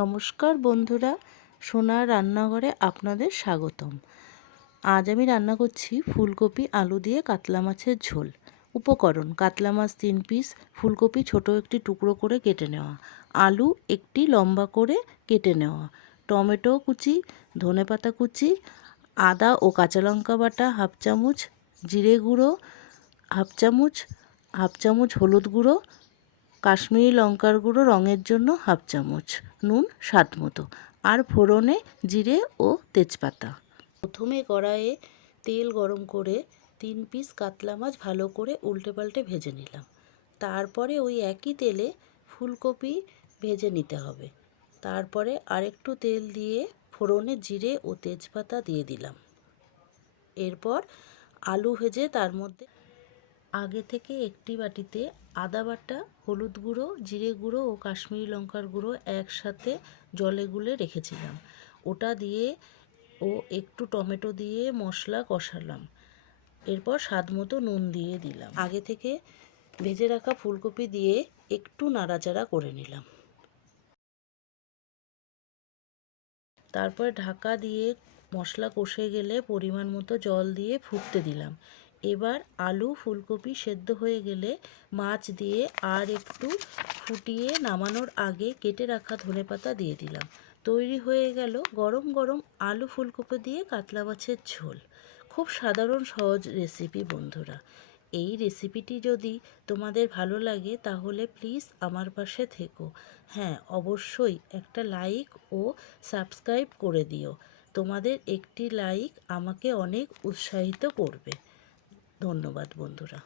নমস্কার বন্ধুরা, সোনার রান্নাঘরে আপনাদের স্বাগতম। আজ আমি রান্না করছি ফুলকপি আলু দিয়ে কাতলা মাছের ঝোল। উপকরণ: কাতলা মাছ 3 পিস, ফুলকপি ছোট একটি টুকরো করে কেটে নেওয়া, আলু একটি লম্বা করে কেটে নেওয়া, টমেটো কুচি, ধনেপাতা কুচি, আদা ও কাঁচা লঙ্কা বাটা হাফ চামচ, জিরে গুঁড়ো হাফ চামচ হলুদ গুঁড়ো, কাশ্মীরি লঙ্কার গুঁড়ো রঙের জন্য হাফ চামচ, নুন স্বাদ মতো, আর ফোড়নে জিরে ও তেজপাতা। প্রথমে কড়াইয়ে তেল গরম করে 3 পিস কাতলা মাছ ভালো করে উল্টে পাল্টে ভেজে নিলাম। তারপরে ওই একই তেলে ফুলকপি ভেজে নিতে হবে। তারপরে আরেকটু তেল দিয়ে ফোড়নে জিরে ও তেজপাতা দিয়ে দিলাম। এরপর আলু ভেজে তার মধ্যে আগে থেকে একটি বাটিতে আদা বাটা, হলুদ গুঁড়ো, জিরে গুঁড়ো ও কাশ্মীরি লঙ্কার গুঁড়ো একসাথে জলে গুলে রেখেছিলাম, ওটা দিয়ে ও একটু টমেটো দিয়ে মশলা কষালাম। এরপর স্বাদ মতো নুন দিয়ে দিলাম। আগে থেকে ভেজে রাখা ফুলকপি দিয়ে একটু নাড়াচাড়া করে নিলাম। তারপর ঢাকা দিয়ে মশলা কষে গেলে পরিমাণ মতো জল দিয়ে ফুটতে দিলাম। এবার আলু ফুলকপি সেদ্ধ হয়ে গেলে মাছ দিয়ে আর একটু ফুটিয়ে নামানোর আগে কেটে রাখা ধনেপাতা দিয়ে দিলাম। তৈরি হয়ে গেল গরম গরম আলু ফুলকপি দিয়ে কাতলা মাছের ঝোল। খুব সাধারণ সহজ রেসিপি বন্ধুরা। এই রেসিপিটি যদি তোমাদের ভালো লাগে তাহলে প্লিজ আমার পাশে থেকো। হ্যাঁ, অবশ্যই একটা লাইক ও সাবস্ক্রাইব করে দিও। তোমাদের একটি লাইক আমাকে অনেক উৎসাহিত করবে। ধন্যবাদ বন্ধুরা।